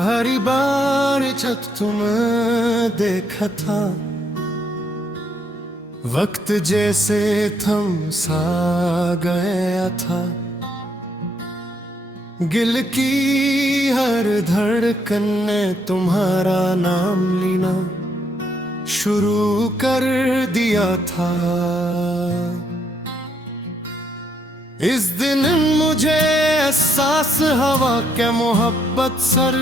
हरी बार जब तुम्हें देखा था, वक्त जैसे थम सा गया था। दिल की हर धड़कन ने तुम्हारा नाम लेना शुरू कर दिया था। इस दिन मुझे एहसास हवा के मोहब्बत सर,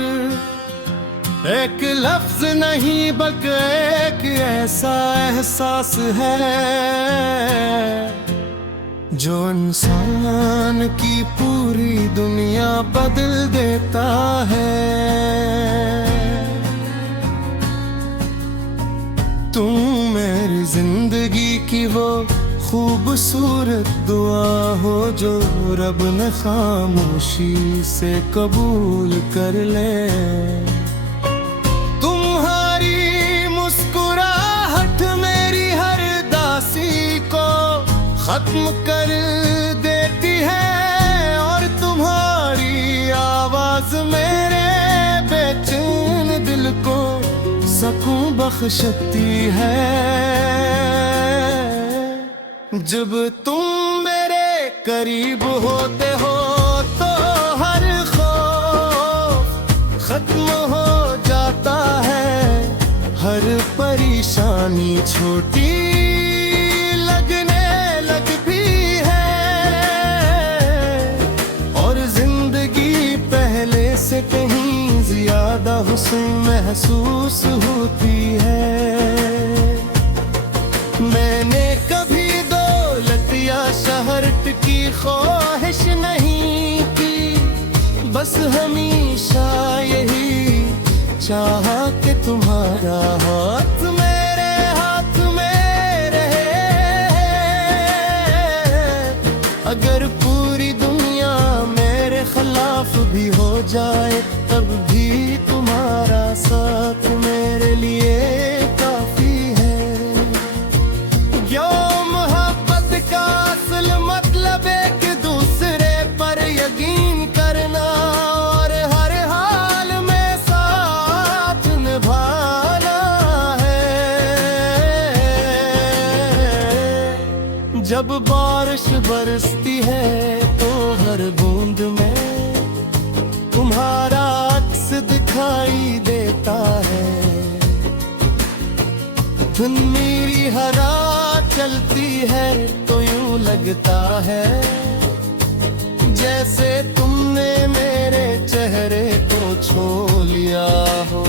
एक लफ्ज नहीं बल्कि एक ऐसा एहसास है जो इंसान की पूरी दुनिया बदल देता है। तुम मेरी जिंदगी की वो खूबसूरत दुआ हो जो रब ने खामोशी से कबूल कर ले। तुम्हारी मुस्कुराहट मेरी हर दासी को खत्म कर देती है, और तुम्हारी आवाज मेरे बेचैन दिल को सुकून बख्शती है। जब तुम मेरे करीब होते हो तो हर खौफ खत्म हो जाता है, हर परेशानी छोटी लगने लगती है, और जिंदगी पहले से कहीं ज्यादा हुस्न महसूस होती है। मैंने कभी दौलत या शहरत की ख्वाहिश नहीं की, बस हमेशा यही चाहा कि तुम्हारा हाथ मेरे हाथ में रहे। अगर पूरी दुनिया मेरे खिलाफ भी हो जाए तब भी तुम्हारा साथ मेरे लिए काफी है। यो मोहब्बत का असल मतलब एक दूसरे पर यकीन करना और हर हाल में साथ निभाना है। जब बारिश बरसती है तो हर बूंद में तुम्हारा अक्स दिखाई देता है। धुन मेरी हरा चलती है तो यूं लगता है जैसे तुमने मेरे चेहरे को छू लिया हो।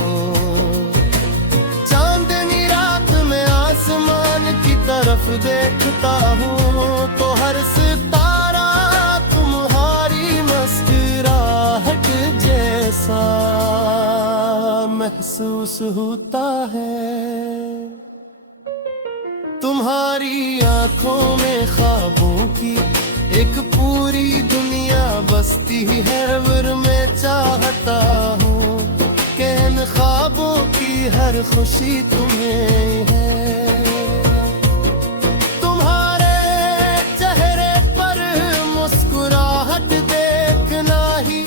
चांदनी रात में आसमान की तरफ देखता हूँ तो हर सितारा तुम्हारी मुस्कुराहट जैसा महसूस होता है। तुम्हारी आंखों में ख्वाबों की एक पूरी दुनिया बसती है, वर में चाहता हूँ कि इन ख्वाबों की हर खुशी तुम्हें है। तुम्हारे चेहरे पर मुस्कुराहट देखना ही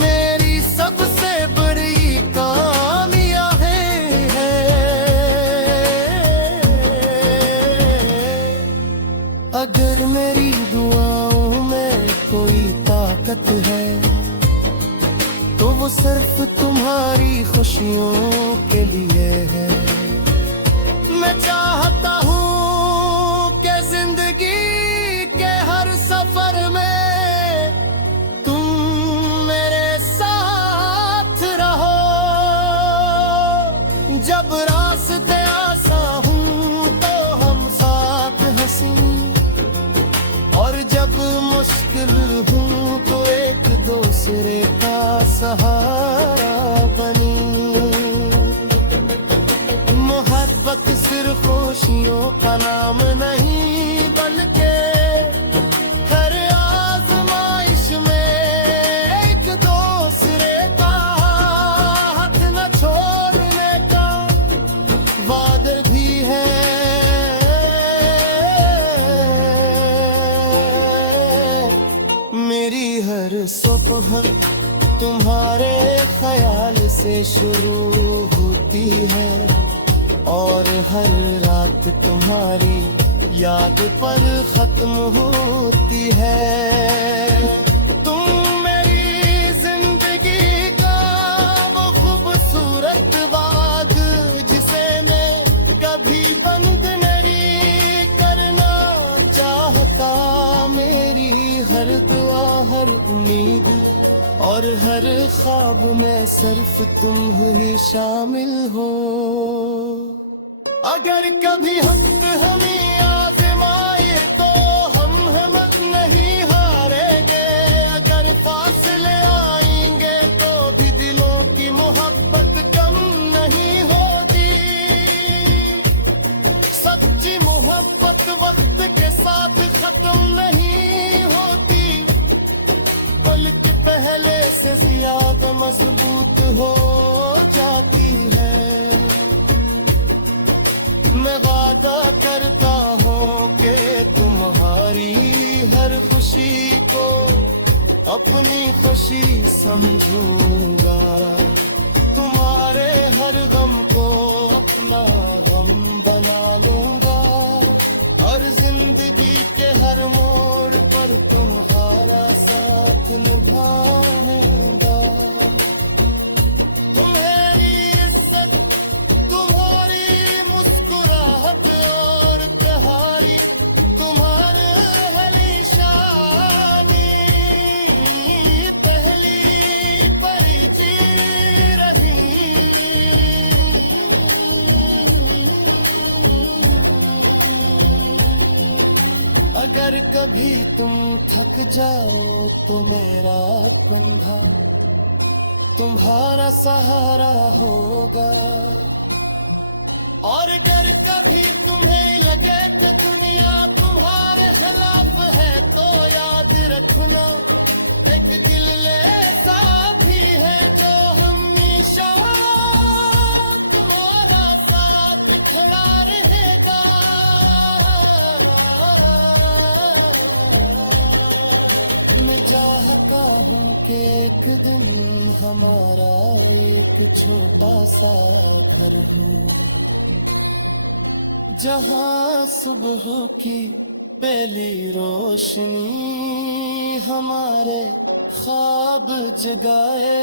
मेरी सबसे बड़ी कामयाबी है। अगर मेरी दुआओं में कोई ताकत है तो वो सिर्फ तुम्हारी खुशियों के लिए है। मैं चाहता हूँ कि जिंदगी के हर सफर में तुम मेरे साथ रहो। जब रास्ते आसा हूँ तो हम साथ हंसी, और जब मुश्किल हूँ तो एक दूसरे का सहारा बनी। मोहब्बत सिर्फ खुशियों का नाम नहीं बल्कि हर आजमाइश में एक दूसरे का हाथ न छोड़ने का वादा भी है। मेरी हर सुबह तुम्हारे ख्याल से शुरू होती है और हर रात तुम्हारी याद पर खत्म होती है। तुम मेरी जिंदगी का वो खूबसूरत बाग जिसे मैं कभी बंद नहीं करना चाहता। मेरी हर दुआ, हर उम्मीद और हर ख्वाब में सिर्फ तुम ही शामिल हो। अगर कभी वक्त हमें आजमाए तो हम हिम्मत नहीं हारेंगे। अगर फासले आएंगे तो भी दिलों की मोहब्बत कम नहीं होती। सच्ची मोहब्बत वक्त के साथ खत्म नहीं होती, बल्कि पहले से ज्यादा मजबूत हो जाती है। मैं वादा करता हूँ कि तुम्हारी हर खुशी को अपनी खुशी समझूंगा। तुम्हारे हर गम को अपना गम बना लूंगा और जिंदगी के हर मोड़ पर तुम्हारा साथ निभाऊंगा। तुम्हारी इज्जत, तुम्हारी मुस्कुराहट और प्यारी तुम्हारे हली शानी पहली परिची रही। अगर कभी तुम थक जाओ तो मेरा कंधा तुम्हारा सहारा होगा। और अगर कभी तुम्हें लगे कि दुनिया तुम्हारे खिलाफ है तो याद रखना, एक दिल ऐसा भी है जो हमेशा तुम्हारा साथ खड़ा रहेगा। मैं चाहता हूँ कि एक दिन हमारा एक छोटा सा घर हो, जहाँ सुबह की पहली रोशनी हमारे ख्वाब जगाए,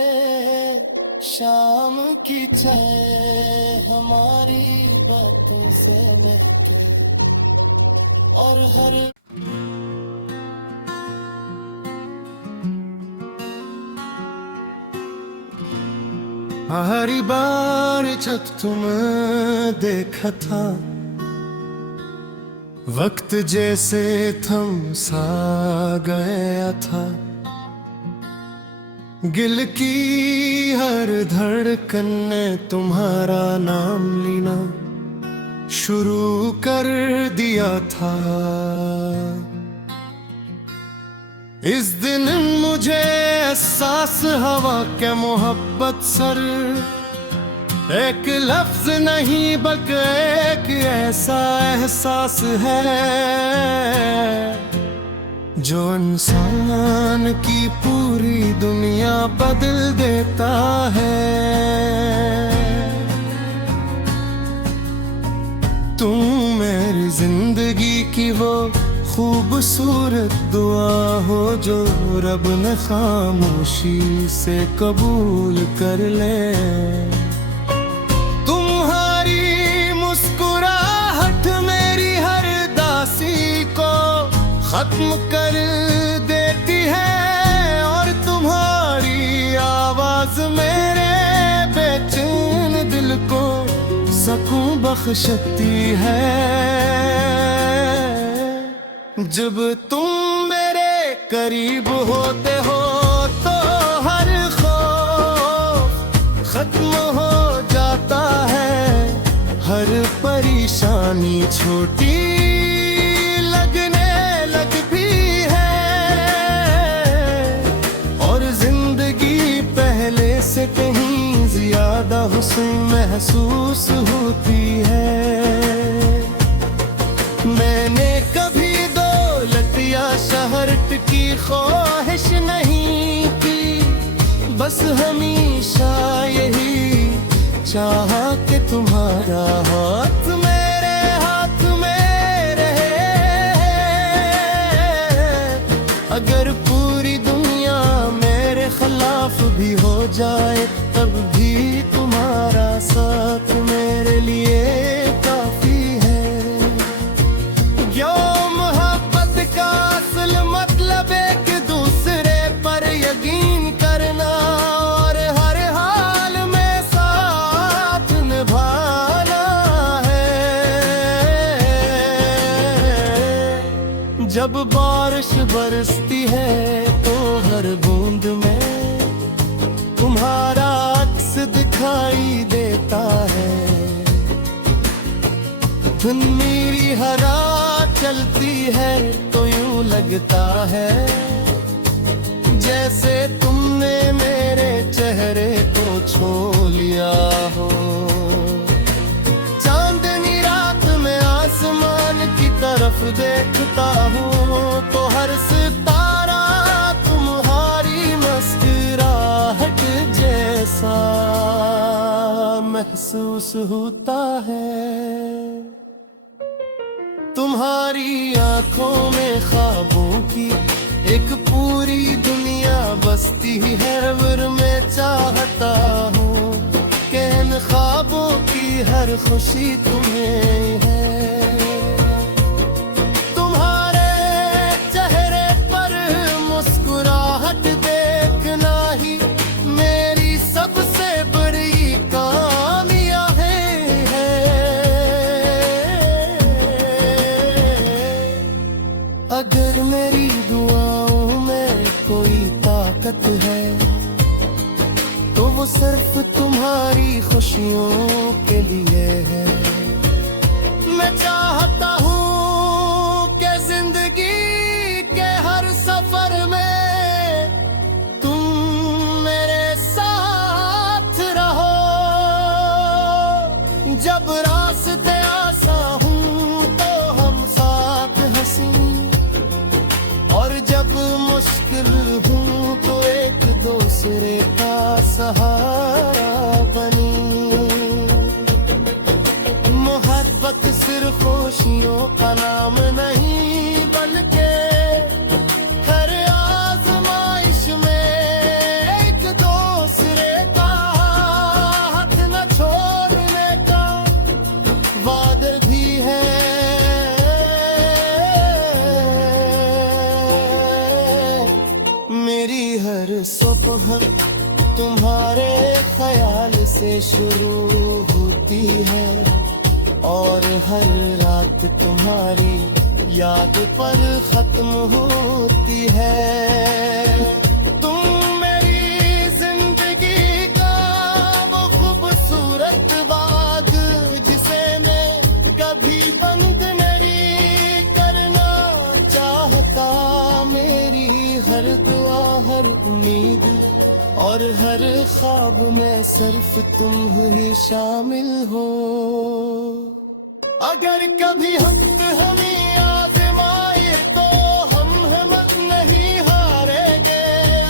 शाम की चाय हमारी बातों से महके और हर हरी बार जब तुम देखा था, वक्त जैसे थम सा गया था। दिल की हर धड़कन ने तुम्हारा नाम लेना शुरू कर दिया था। इस दिन मुझे एहसास हवा के मोहब्बत सर, एक लफ्ज नहीं बल्कि एक ऐसा एहसास है जो इंसान की पूरी दुनिया बदल देता है। तुम मेरी जिंदगी की वो खूबसूरत दुआ हो जो रब ने खामोशी से कबूल कर ले। तुम्हारी मुस्कुराहट मेरी हर दासी को खत्म कर देती है और तुम्हारी आवाज मेरे बेचैन दिल को सुकून बख्शती है। जब तुम मेरे करीब होते हो तो हर खौफ खत्म हो जाता है, हर परेशानी छोटी लगने लगती है और जिंदगी पहले से कहीं ज्यादा हुस्न महसूस होती है। मैंने कभी दौलत या शहरत की ख्वाहिश नहीं की, बस बस हमेशा यही चाहा कि तुम्हारा हाथ मेरे हाथ में रहे। अगर पूरी दुनिया मेरे खिलाफ भी हो जाए तब भी तुम्हारा साथ मेरे लिए काफी है। यो मोहब्बत का असल मतलब एक दूसरे पर यकीन करना और हर हाल में साथ निभाना है। जब बारिश बरसती है तो हर बूंद में तुम्हारा अक्स दिखाई देता है। धुन मेरी हरा चलती है तो यूं लगता है जैसे तुमने मेरे चेहरे को छू लिया हो। चांदनी रात में आसमान की तरफ देखता हूँ तो हर सितारा तुम्हारी मुस्कुराहट जैसा महसूस होता है। तुम्हारी आंखों में ख्वाबों की एक पूरी दुनिया बसती है। वर में चाहता हूँ कि इन ख्वाबों की हर खुशी तुम्हें है। तुम्हारे चेहरे पर मुस्कुराहट देखना ही मेरी सबसे बड़ी कामयाबी है। अगर मेरी दुआओं में कोई ताकत है तो वो सिर्फ तुम्हारी खुशियों के लिए है। मैं चाहता हूँ कि जिंदगी के हर सफर में तुम मेरे साथ रहो। जब रास्ते आसा हूँ तो हम साथ हंसी और जब मुश्किल हूँ तो एक दूसरे का सहारा बनी। मोहब्बत सिर्फ खुशियों का नाम नहीं बल्कि हर आजमाइश में एक दूसरे का हाथ न छोड़ने का वादा भी है। मेरी हर सुबह तुम्हारे ख्याल से शुरू होती है और हर रात तुम्हारी याद पर खत्म होती है। तुम मेरी जिंदगी का वो खूबसूरत बाग जिसे मैं कभी बंद नहीं करना चाहता। मेरी हर दुआ हर उम्मीद और हर ख्वाब में सिर्फ तुम ही शामिल हो। अगर कभी वक्त हमें आजमाए तो हम हिम्मत नहीं हारेंगे।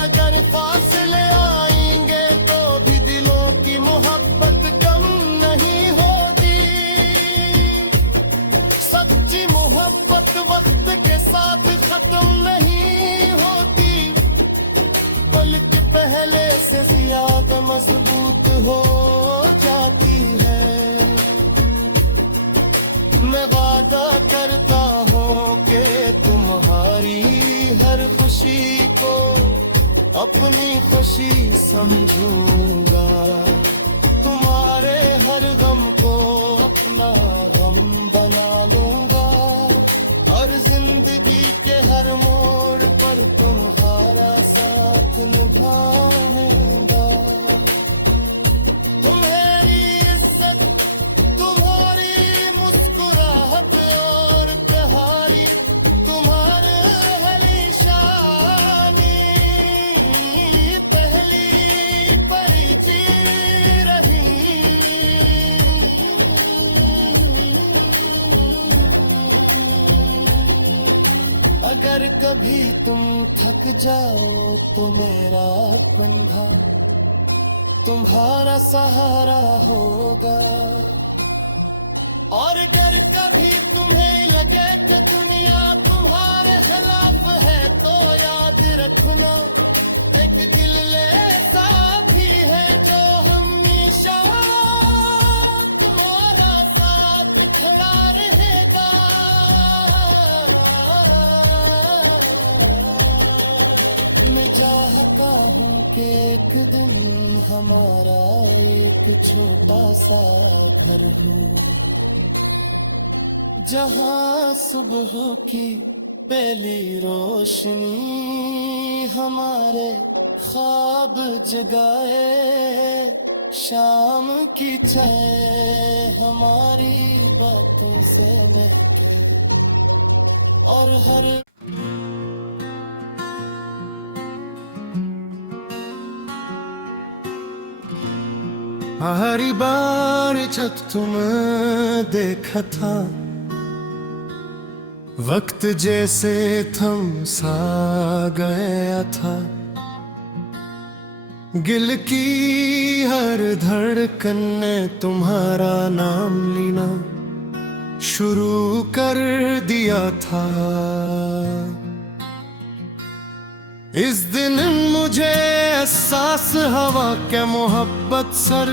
अगर फासले आएंगे तो भी दिलों की मोहब्बत कम नहीं होती। सच्ची मोहब्बत वक्त के साथ खत्म नहीं होती बल्कि पहले से ज्यादा मजबूत हो जाती है। मैं वादा करता हूँ कि तुम्हारी हर खुशी को अपनी खुशी समझूंगा। तुम्हारे हर गम को अपना गम बना लूंगा और जिंदगी के हर मोड़ पर तुम्हारा साथ निभाऊंगा। तुम्हारी इज्जत तुम्हारी मुस्कुराहट और प्यारी तुम्हारे हली शानी पहली परिचय रही। अगर कभी तुम थक जाओ तो मेरा कंधा तुम्हारा सहारा होगा। और अगर कभी तुम्हें लगे कि दुनिया तुम्हारे खिलाफ है तो याद रखना, एक किले सा भी है जो हमेशा तुम्हारा साथ खड़ा रहेगा। मैं चाहता हूँ कि एक दिन हमारा एक छोटा सा घर हो, जहाँ सुबह की पहली रोशनी हमारे ख्वाब जगाए, शाम की चाय हमारी बातों से महके, और हर हरी बार जब तुम देखा था, वक्त जैसे थम सा गया था। दिल की हर धड़कन ने तुम्हारा नाम लेना शुरू कर दिया था। इस दिन मुझे एहसास हवा के मोहब्बत सर